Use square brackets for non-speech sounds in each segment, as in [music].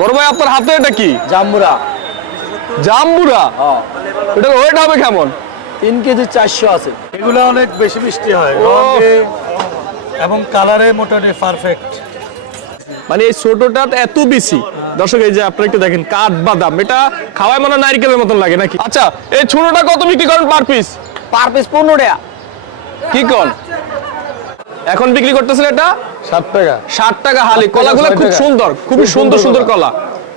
বড় ভাই আপনার হাতে এটা কি? জাম্বুরা। জাম্বুরা? হ্যাঁ। এটা ওয়েট হবে কেমন? তিন কেজি চারশো আছে। এগুলো অনেক বেশি মিষ্টি হয়। এবং কালারে মোটামুটি পারফেক্ট মানে এই ছোটটা এত বেশি। দর্শক এই যে আপনারা একটু দেখেন কাঠ বাদাম। এটা খাওয়ায় মানে নারকেলের মতন লাগে নাকি? আচ্ছা এই ছোটটা কত বিক্রি করেন পার পিস পার পিস পনেরো টাকা। কি কন? এখন বিক্রি করতেছেন এটা? ষাট টাকা। ষাট টাকা হালি কলাগুলো খুব সুন্দর খুবই সুন্দর সুন্দর কলা।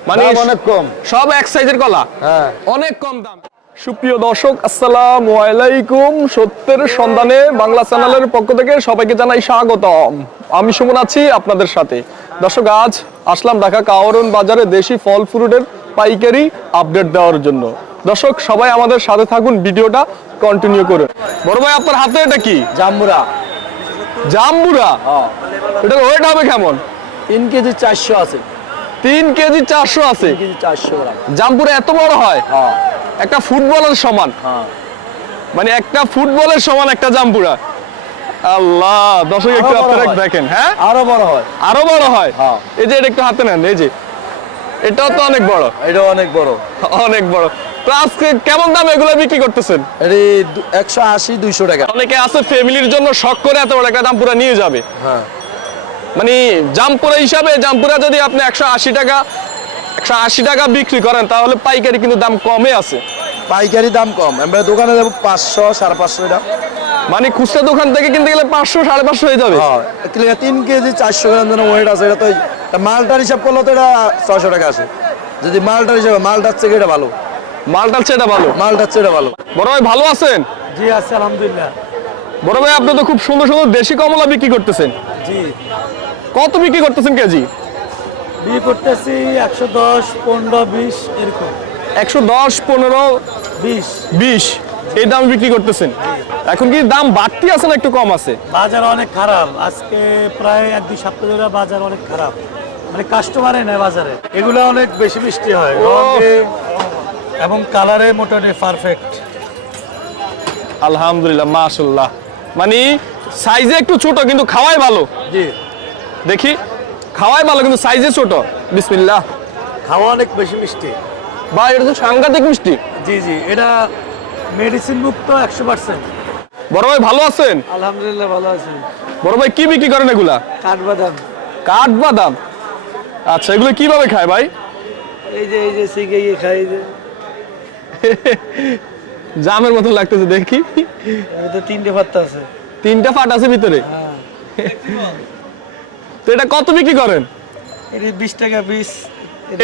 মানে অনেক কম। সব এক সাইজের কলা। হ্যাঁ। অনেক কম দাম। সুপ্রিয় দর্শক আসসালামু আলাইকুম। সত্যের সন্ধানে বাংলা চ্যানেলের পক্ষ থেকে সবাইকে জানাই স্বাগতম। আমি সুমন আছি আপনাদের সাথে। দর্শক আজ আসলাম ঢাকা কাওরন বাজারে দেশি ফল ফ্রুটের পাইকারি আপডেট দেওয়ার জন্য। দর্শক সবাই আমাদের সাথে থাকুন ভিডিওটা কন্টিনিউ করুন। বড় ভাই আপনার হাতে এটা কি? জাম্বুরা জাম্বুরা হ্যাঁ। এটা ওয়েট হবে কেমন? তিন কেজি চারশো আছে। তিন কেজি চারশো আছে? তিন কেজি চারশো গ্রাম। এত বড় হয়? হ্যাঁ। একটা ফুটবলের সমান। হ্যাঁ। মানে একটা ফুটবলের সমান একটা জাম্পুরা। আল্লাহ দর্শক একটু আপনারা দেখেন হ্যাঁ? আরও বড় হয়। আরও বড় হয়? হ্যাঁ। এই যে এটা একটু হাতে নেন এই যে। এটাও তো অনেক বড়। এটা অনেক বড়। অনেক বড়। তো আজকে কেমন দাম এগুলো বিক্রি করতেছেন? একশো আশি দুইশো টাকা। অনেকে আছে ফ্যামিলির জন্য শখ করে এত বড় একটা জাম্পুরা নিয়ে যাবে। হ্যাঁ। মানে জাম্পুরা হিসাবে জাম্পুরা যদি আপনি একশো আশি টাকা একশো আশি টাকা বিক্রি করেন তাহলে পাইকারি কিন্তু দাম কমে আছে। পাইকারি দাম কম। আমরা দোকানে যাব পাঁচশো সাড়ে পাঁচশো এটা। মানে খুচরা দোকান থেকে কিনতে গেলে পাঁচশো সাড়ে পাঁচশো হয়ে যাবে। হ্যাঁ তিন কেজি চারশো গ্রাম যেন ওয়েট আছে এটা তো মালটার হিসাব করলে তো এটা ছয়শো টাকা আছে। যদি মালটার হিসাবে মালটার থেকে এটা ভালো। মালটার চেয়ে এটা ভালো। মালটার চেয়ে এটা ভালো। বড় ভাই ভালো আছেন? জি আছে আলহামদুলিল্লাহ। বড় ভাই আপনি তো খুব সুন্দর সুন্দর দেশি কমলা বিক্রি করতেছেন। জি। কত বিক্রি করতেছেন কেজি? বিয়ে করতেছি একশো দশ পনেরো বিশ এরকম। একশো দশ পনেরো বিশ। বিশ এই দাম বিক্রি করতেছেন। এখন কি দাম বাড়তি আছে না একটু কম আছে? বাজার অনেক খারাপ। আজকে প্রায় এক দুই সপ্তাহ ধরে বাজার অনেক খারাপ। মানে কাস্টমারই নেই বাজারে। এগুলো অনেক বেশি মিষ্টি হয়। এবং কালারে মোটামুটি পারফেক্ট আলহামদুলিল্লাহ মাশাল্লাহ মানে সাইজে একটু ছোট কিন্তু খাওয়াই ভালো। জি। দেখি। খাওয়াই ভালো কিন্তু সাইজে ছোট। বিসমিল্লাহ। খাওয়া অনেক বেশি মিষ্টি। বা এটা তো সাংঘাতিক মিষ্টি। জি জি এটা মেডিসিন মুক্ত একশো পার্সেন্ট বড় ভাই ভালো আছেন? আলহামদুলিল্লাহ ভালো আছে। বড় ভাই কি বিক্রি করেন এগুলা? কাঠবাদাম। কাঠ বাদাম আচ্ছা এগুলো কীভাবে খায় ভাই? এই যে এই যে শিখে গিয়ে খাই যে। জামের মতো লাগতেছে দেখি। তো তিনটে পাত্তা আছে। তিনটা ফাট আছে ভিতরে? তো এটা কত বিক্রি করেন? এটি বিশ টাকা পিস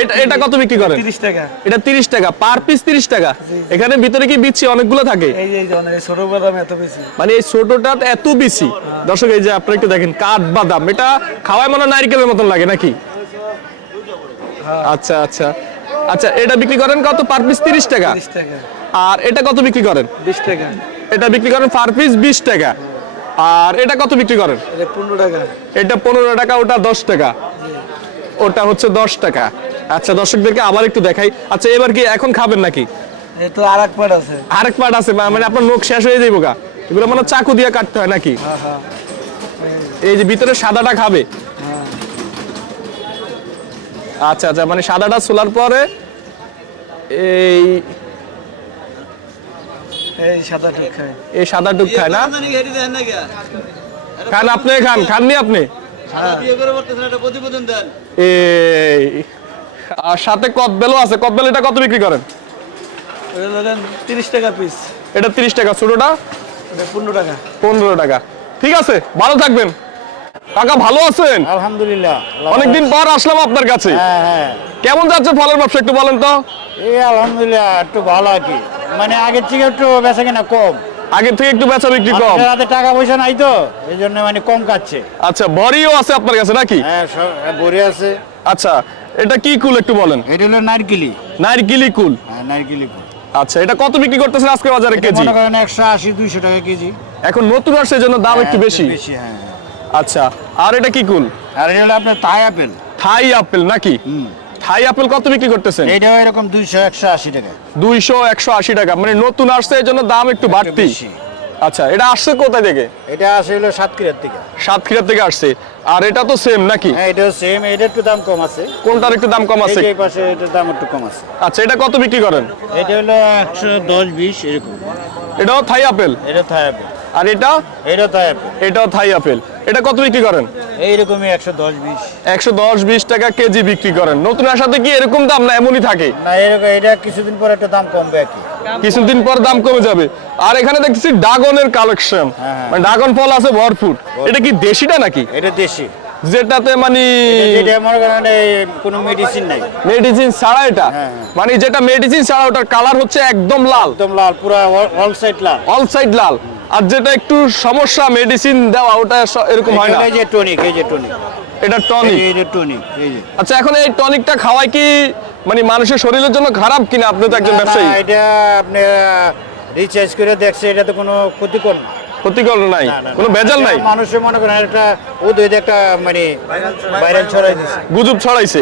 এটা এটা কত বিক্রি করেন? তিরিশ টাকা। এটা তিরিশ টাকা। পার পিস তিরিশ টাকা। এখানে ভিতরে কি বিচ্ছি অনেকগুলো থাকে? এই যে এই ছোট বাদাম এত বেশি। মানে এই ছোটটা এত বেশি। দর্শক এই যে আপনারা একটু দেখেন কাঠ বাদাম। এটা খাওয়ায় মানে নারকেলের মতন লাগে নাকি? আচ্ছা আচ্ছা। আচ্ছা এটা বিক্রি করেন কত? পার পিস তিরিশ টাকা। তিরিশ টাকা। আর এটা কত বিক্রি করেন? বিশ টাকা। এটা বিক্রি করেন পার পিস বিশ টাকা। আর এটা কত বিক্রি করেন? এটা পনেরো টাকা। ওটা দশ টাকা। ওটা হচ্ছে দশ টাকা। আচ্ছা দর্শকদেরকে আবার একটু দেখাই। আচ্ছা এবার কি এখন খাবেন নাকি? এই তো আর পাট আছে। আরেক মানে আপনার নখ শেষ হয়ে যাইব গা। এগুলো মানে চাকু দিয়ে কাটতে হয় নাকি? হ্যাঁ হ্যাঁ। এই যে ভিতরে সাদাটা খাবে? আচ্ছা আচ্ছা মানে সাদাটা সোলার পরে এই এই সাদা এই টুক খায় না? খান আপনি খান। খাননি আপনি? এই আর সাথে কদবেলও আছে। কদবেল এটা কত বিক্রি করেন? এটা তিরিশ টাকা পিস এটা তিরিশ টাকা। ছোটটা? পনেরো টাকা। পনেরো টাকা। ঠিক আছে ভালো থাকবেন। কাকা ভালো আছেন? আলহামদুলিল্লাহ অনেকদিন পর আসলাম আপনার কাছে। হ্যাঁ হ্যাঁ। কেমন যাচ্ছে ফলের ব্যবসা একটু বলেন তো? এই আলহামদুলিল্লাহ একটু ভালো আর কি মানে আগের থেকে একটু বেচা কেনা কম। আগের থেকে একটু বেচা বিক্রি কম। হাতে টাকা পয়সা নাই তো এই জন্য মানে কম কাটছে আচ্ছা ভরিও আছে আপনার কাছে নাকি? হ্যাঁ সব গড়ে আছে। আচ্ছা এটা কি কুল একটু বলেন? এটা হলো নারকেলি। নারকেলি কুল। হ্যাঁ নারকেলি কুল। আচ্ছা এটা কত বিক্রি করতেছেন আজকে বাজারে কেজি? মনে করেন একশো আশি দুইশো টাকা কেজি। এখন নতুন আসছে জন্য দাম একটু বেশি। বেশি হ্যাঁ হ্যাঁ। আচ্ছা আর এটা কি কুল? আর এটা হলো আপনার থাই আপেল থাই আপেল নাকি? হুম। থাই আপেল কত বিক্রি করতেছেন? এইটাও এরকম দুইশো একশো আশি টাকা। দুইশো একশো আশি টাকা মানে নতুন আসছে এই জন্য দাম একটু বাড়তি। আচ্ছা এটা আসছে কোথায় থেকে? এটা আসে হলো সাতক্ষীরার থেকে সাতক্ষীরা থেকে আসছে। আর এটা তো সেম নাকি? হ্যাঁ এটাও সেম এটা একটু দাম কম আছে। কোনটার একটু দাম কম আছে? এই পাশে এটার দাম একটু কম আছে। আচ্ছা এটা কত বিক্রি করেন? এটা হলো একশো দশ বিশ এরকম। এটাও থাই আপেল এটা থাই আপেল আর এটা? এটা থাই আপেল এটাও থাই আপেল এটা কত বিক্রি করেন? এইরকমই একশো দশ বিশ। একশো দশ বিশ টাকা কেজি বিক্রি করেন। নতুন আসাতে কি এরকম দাম না এমনই থাকে? না এরকম এটা কিছুদিন পরে একটা দাম কমবে আর কি। কিছুদিন পর দাম কমে যাবে। আর এখানে দেখতেছি ড্রাগনের কালেকশন হ্যাঁ। মানে ড্রাগন ফল আছে ভরপুর। এটা কি দেশিটা নাকি? এটা দেশি। যেটাতে মানে মনে কোনো মেডিসিন নাই। মেডিসিন ছাড়া এটা? হ্যাঁ, মানে যেটা মেডিসিন ছাড়া ওটার কালার হচ্ছে একদম লাল। একদম লাল পুরো অল সাইড লাল। অল সাইড লাল। আর যেটা একটু সমস্যা মেডিসিন দেওয়া ওটা এরকম হয় না? এই যে টনিক এই যে টনিক এটা টনিক এই যে টনিক এই যে। আচ্ছা এখন এই টনিকটা খাওয়াই কি মানে মানুষের শরীরের জন্য খারাপ কিনা? আপনি তো একজন ব্যবসায়ী। এটা আপনি রিচার্জ করে দেখছে এটা তো কোনো ক্ষতিকর না। ক্ষতিকর নাই। কোনো ভেজাল নাই? মানুষের মনে করেন একটা উদ্ভিদ একটা মানে ভাইরাল ছড়াই দিচ্ছে গুজব ছড়াইছে।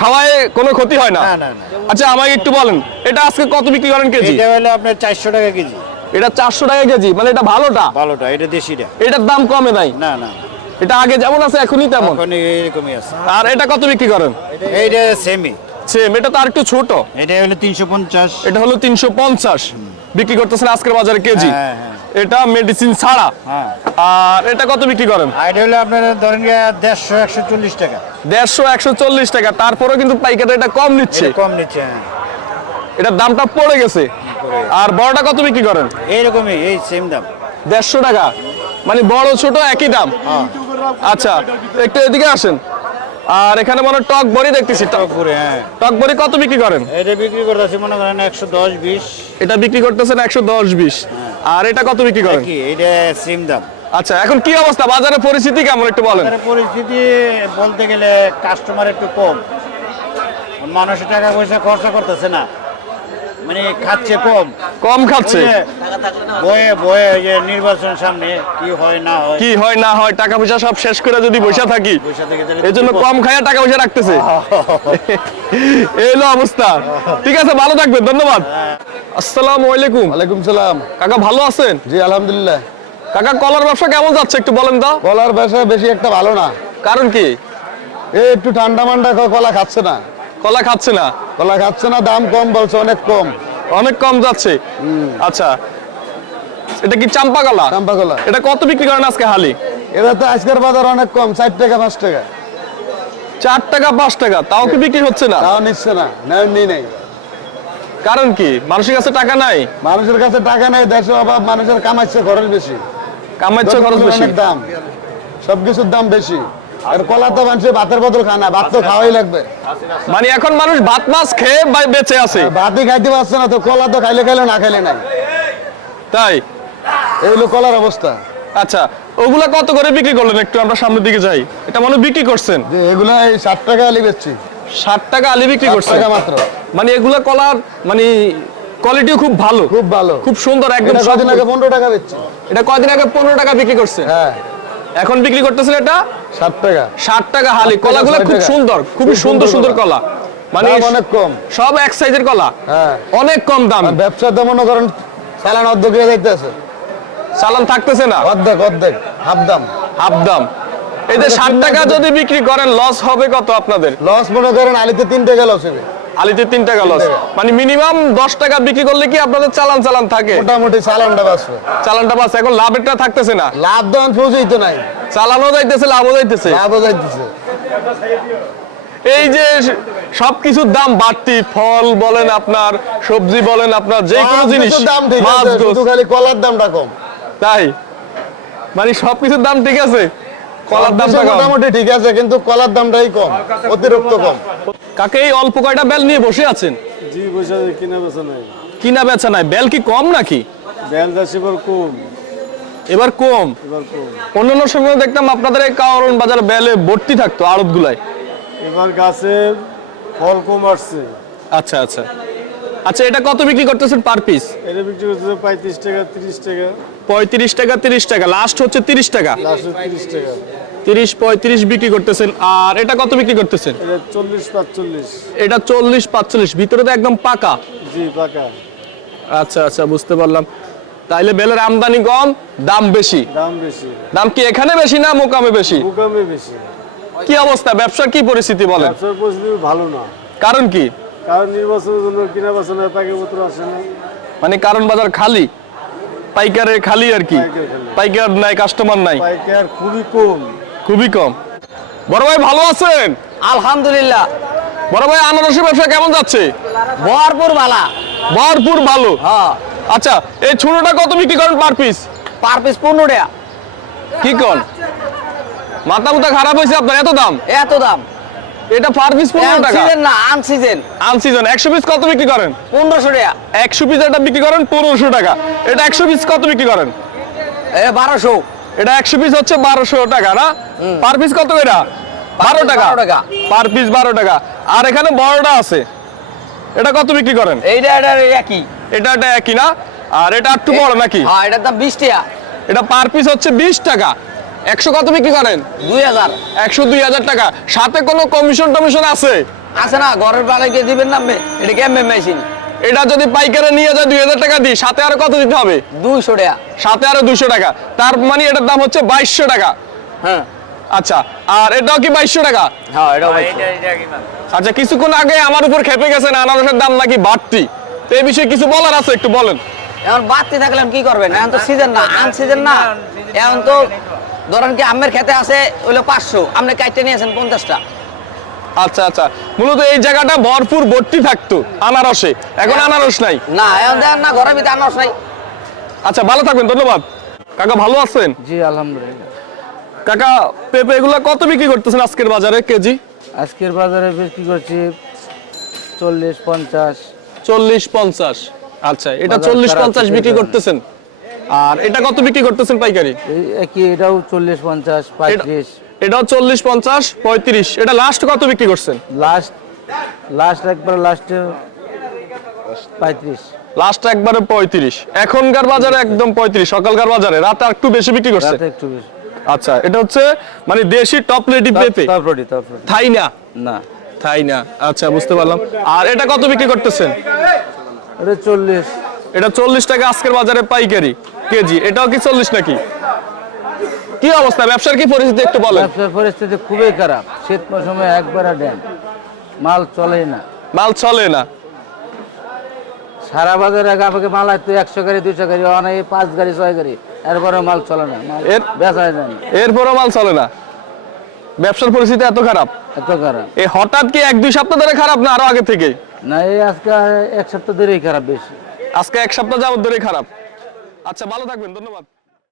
খাওয়ায় কোনো ক্ষতি হয় না? না, না, না। আচ্ছা আমাকে একটু বলেন এটা আজকে কত বিক্রি করেন কেজি? এটা হলো আপনার চারশো টাকা কেজি। এটা চারশো টাকা কেজি মানে এটা ভালোটা? ভালোটা এটা দেশিটা। এটার দাম কমে নাই? না না। এটা আগে যেমন আছে এখনই তেমন? এরকমই আছে। আর এটা কত বিক্রি করেন? এইটা সেমি সেম এটা তো আর একটু ছোট। এটা হলো তিনশো পঞ্চাশ। এটা হলো তিনশো পঞ্চাশ। বিক্রি করতেছেন আজকের বাজারে কেজি। হ্যাঁ, হ্যাঁ। এটা মেডিসিন ছাড়া। হ্যাঁ। আর এটা কত বিক্রি করেন? এটা হলো আপনার ধরেন দেড়শো একশো চল্লিশ টাকা। দেড়শো একশো চল্লিশ টাকা তারপরেও কিন্তু পাইকারি এটা কম নিচ্ছে। কম নিচ্ছে হ্যাঁ। এটার দামটা পড়ে গেছে। আর বড়টা কত বিক্রি করেন? এইরকমই এই সেম দাম। দেড়শো টাকা? মানে বড় ছোট একই দাম? হ্যাঁ। আচ্ছা একটু এদিকে আসেন। আর এখানে মনে টক বড়ি দেখতেছি। টক- হ্যাঁ। টক বড়ি কত বিক্রি করেন? এটা বিক্রি করতেছি মনে করেন একশো দশ বিশ। এটা বিক্রি করতেছেন একশো দশ বিশ। আর এটা কত বিক্রি করেন? কি এটা সেম দাম। আচ্ছা এখন কি অবস্থা? বাজারের পরিস্থিতি কেমন একটু বলেন। পরিস্থিতি বলতে গেলে কাস্টমার একটু কম। মানুষের টাকা পয়সা খরচা করতেছে না। মানে খাচ্ছে কম। কম খাচ্ছে? বয়ে বয়ে ওই যে নির্বাচন সামনে কি হয় না হয়। কি হয় না হয় টাকা পয়সা সব শেষ করে যদি বসে থাকি এই জন্য কম খাইয়া টাকা পয়সা রাখতেছে [laughs] এই হলো অবস্থা। ঠিক আছে ভালো থাকবেন ধন্যবাদ। আসসালামু আলাইকুম। ওয়ালাইকুম সালাম। কাকা ভালো আছেন? জি আলহামদুলিল্লাহ। কাকা কলার ব্যবসা কেমন যাচ্ছে একটু বলেন তো। কলার ব্যবসা বেশি একটা ভালো না। কারণ কি? এই একটু ঠান্ডা মান্ডা কলা খাচ্ছে না। কলা খাচ্ছে না? কলা খাচ্ছে না দাম কম বলছে অনেক কম। অনেক কম যাচ্ছে? আচ্ছা। এটা কি চাম্পা কলা? চাম্পা কলা। এটা কত বিক্রি করেন আজকে হালি? এবার তো আজকের বাজার অনেক কম চার টাকা পাঁচ টাকা। চার টাকা পাঁচ টাকা তাও কি বিক্রি হচ্ছে না? তাও নিচ্ছে না নেই নি নেই। কারণ কি? মানুষের কাছে টাকা নাই? মানুষের কাছে টাকা নেই দেশের অভাব মানুষের কামাচ্ছে খরচ বেশি। কামাইছে খরচ বেশি। দাম সবকিছুর দাম বেশি। আর কলা তো মানুষের ভাতের বদল খায় না ভাত তো খাওয়াই লাগবে। মানে এখন মানুষ ভাত মাছ খেয়ে বেঁচে আছে। ভাতই খাইতে পারছে না তো কলা তো খাইলে খাইলে না খাইলে নাই। তাই? এই হলো কলার অবস্থা। আচ্ছা ওগুলা কত করে বিক্রি করলেন? একটু আমরা সামনের দিকে যাই। এটা মনে বিক্রি করছেন? যে এগুলা এই ষাট টাকা আলি বেচছি। ষাট টাকা আলি বিক্রি ষাট করছেন? মাত্র। মানে এগুলা কলার মানে কোয়ালিটিও খুব ভালো। খুব ভালো। খুব সুন্দর একদম কদিন আগে পনেরো টাকা বেচছি। এটা কয়দিন আগে পনেরো টাকা বিক্রি করছে? হ্যাঁ। এখন বিক্রি করতেছেন এটা? ষাট টাকা। ষাট টাকা হালি। কলাগুলো খুব সুন্দর খুবই খুব সুন্দর সুন্দর কলা। মানে অনেক কম। সব এক সাইজের কলা। হ্যাঁ। অনেক কম দাম। ব্যবসা তো মনে করেন চালান অর্ধেক হয়ে যাইতেছে। চালান থাকতেছে না? অর্ধেক অর্ধেক হাফ দাম। হাফ দাম। এই যে ষাট টাকা যদি বিক্রি করেন লস হবে কত আপনাদের? লস মনে করেন আলিতে তিন টাকা লস হবে। আলিতে তিন টাকা লস মানে মিনিমাম দশ টাকা বিক্রি করলে কি আপনাদের চালান চালান থাকে? মোটামুটি চালানটা বাঁচবে। চালানটা পাচ্ছে এখন লাভেরটা থাকতেছে না। লাভ দাম পৌঁছেই তো নাই। চালানো যাইতেছে লাভও যাইতেছে। লাভও যাইতেছে। এই যে সবকিছুর দাম বাড়তি ফল বলেন আপনার সবজি বলেন আপনার যে কোনো জিনিস দাম ঠিক মাছ আছে খালি কলার দামটা কম। তাই? মানে সবকিছুর দাম ঠিক আছে? কলার দামটা মোটামুটি ঠিক আছে কিন্তু কলার দামটাই কম অতিরিক্ত কম। কাকে এই অল্প কয়টা বেল নিয়ে বসে আছেন? জি বসে কিনা বেচা নাই। কিনা বেচা নাই। বেল কি কম নাকি? বেল চাষ এবার কম। এবার কম? এবার কম। অন্যান্য সময় দেখতাম আপনাদের এই কারণ বাজার বেলে ভর্তি থাকতো আড়ত গুলায় এবার গাছে ফল কম আসছে। আচ্ছা আচ্ছা। আচ্ছা এটা কত বিক্রি করতেছেন পার পিস? এটা বিক্রি করছে পঁয়ত্রিশ টাকা তিরিশ টাকা। পঁয়ত্রিশ টাকা তিরিশ টাকা। লাস্ট হচ্ছে তিরিশ টাকা। লাস্টে তিরিশ টাকা। তিরিশ পঁয়ত্রিশ বিক্রি করতেছেন। আর এটা কত বিক্রি করতেছেন? এটা চল্লিশ পাঁচচল্লিশ। এটা চল্লিশ পাঁচচল্লিশ। ভিতরে তো একদম পাকা। জি পাকা। আচ্ছা আচ্ছা বুঝতে পারলাম। তাইলে বেলের আমদানি কম দাম বেশি। দাম বেশি। দাম কি এখানে বেশি না মোকামে বেশি? মুকামে বেশি। কি অবস্থা? ব্যবসার কি পরিস্থিতি বলেন? ব্যবসার পরিস্থিতি ভালো না। কারণ কি? কারণ নির্বাচনের জন্য কিনা বাসনের প্যাকেটপত্র আসে না মানে কারণ বাজার খালি? পাইকারে খালি আর কি? পাইকার পাইকার নাই কাস্টমার নাই? পাইকার খুবই কম। খুবই কম। বড় ভাই ভালো আছেন? আলহামদুলিল্লাহ। বড় ভাই আনারসের ব্যবসা কেমন যাচ্ছে? ভরপুর বালা ভরপুর ভালো। হ্যাঁ। আচ্ছা এই ছোটটা কত বিক্রি করেন পার পিস? পার পিস পনেরো টাকা। কি কন? মাথা মুথা খারাপ হয়েছে আপনার এত দাম? এত দাম। এটা পার পিস পনেরো টাকা? সিজন না আন সিজন আনসিজন একশো পিস কত বিক্রি করেন? পনেরোশো টাকা। একশো পিস এটা বিক্রি করেন পনেরোশো টাকা। এটা একশো পিস কত বিক্রি করেন? এ বারোশো। এটা একশো পিস হচ্ছে বারোশো টাকা না? পার পিস কত এটা? বারো টাকা। 12 টাকা। পার পিস বারো টাকা। আর এখানে বড়টা আছে। এটা কত বিক্রি করেন? এইটা এটা একই। এটা এটা একই না? আর এটা একটু বড় নাকি? হ্যাঁ এটার দাম বিশ টাকা। এটা পার পিস হচ্ছে বিশ টাকা। একশো কত বিক্রি করেন? দুই হাজার। একশো দুই হাজার টাকা। সাথে কোনো কমিশন টমিশন আছে? আছে না ঘরের বাড়িকে দিবেন নামবে এটা কেমন মেশিন এটা যদি পাইকারে নিয়ে যায় দুই হাজার টাকা দিই সাথে আরও কত দিতে হবে? দুইশো টাকা। সাথে আরও দুশো টাকা। তার মানে এটার দাম হচ্ছে বাইশশো টাকা। হ্যাঁ। আচ্ছা আর এটাও কি বাইশশো টাকা? হ্যাঁ এটা আচ্ছা কিছুক্ষণ আগে আমার উপর খেপে গেছেন আনারসের দাম নাকি বাড়তি? তো এই বিষয়ে কিছু বলার আছে একটু বলেন। এখন বাড়তি থাকলে কি করবেন? এখন তো সিজন না আন সিজন না। এখন তো ধরেন কি আমের খেতে আছে ওইলো পাঁচশো আপনি কাইটে নিয়েছেন পঞ্চাশটা। আচ্ছা আচ্ছা। মূলত এই জায়গাটা ভরপুর ভর্তি থাকতো আনারসে। এখন আনারস নাই। না এখন দেখেন না ঘরের ভিতরে আনারস নাই। আচ্ছা ভালো থাকবেন ধন্যবাদ। কাকা ভালো আছেন? জি আলহামদুলিল্লাহ। কাকা পেঁপে এগুলা কত বিক্রি করতেছেন আজকের বাজারে কেজি? আজকের বাজারে বিক্রি করছি চল্লিশ পঞ্চাশ। চল্লিশ পঞ্চাশ। আচ্ছা এটা চল্লিশ পঞ্চাশ বিক্রি করতেছেন? আর এটা কত বিক্রি করতেছেন পাইকারি? একই এটাও চল্লিশ পঞ্চাশ পঁয়ত্রিশ। এটাও চল্লিশ পঞ্চাশ পঁয়ত্রিশ। এটা লাস্ট কত বিক্রি করছেন? লাস্ট লাস্ট একবার লাস্টে পঁয়ত্রিশ। লাস্ট একবারে পঁয়ত্রিশ। এখনকার বাজারে একদম পঁয়ত্রিশ। সকালকার বাজারে। রাতে একটু বেশি বিক্রি করছে? রাতে একটু বেশি। আচ্ছা এটা হচ্ছে মানে দেশি টপ পেঁপে? রোডি টপ রোডি থাই না না। থাই না আচ্ছা বুঝতে পারলাম। আর এটা কত বিক্রি করতেছেন? এটা চল্লিশ। এটা চল্লিশ টাকা আজকের বাজারে পাইকারি। কেজি। এটাও কি চল্লিশ নাকি? কি অবস্থা? ব্যবসার কি পরিস্থিতি একটু বলেন। ব্যবসার পরিস্থিতি খুবই খারাপ। শীত মৌসুমে একবারে ড্যাম। মাল চলেই না। মাল চলে না। সারা বাজারে আগে আমাকে মাল আসতো একশো গাড়ি দুইশো গাড়ি অনেক পাঁচ গাড়ি ছয় গাড়ি। এরপরে মাল চলে না। এর- বেচা যায় না। এরপরও মাল চলে না। ব্যবসার পরিস্থিতি এত খারাপ। এত খারাপ। এই হঠাৎ কি এক দুই সপ্তাহ ধরে খারাপ না আরও আগে থেকে? না এই আজকে এক সপ্তাহ ধরেই খারাপ বেশি। আজকে এক সপ্তাহ যাবত ধরেই খারাপ। আচ্ছা ভালো থাকবেন ধন্যবাদ।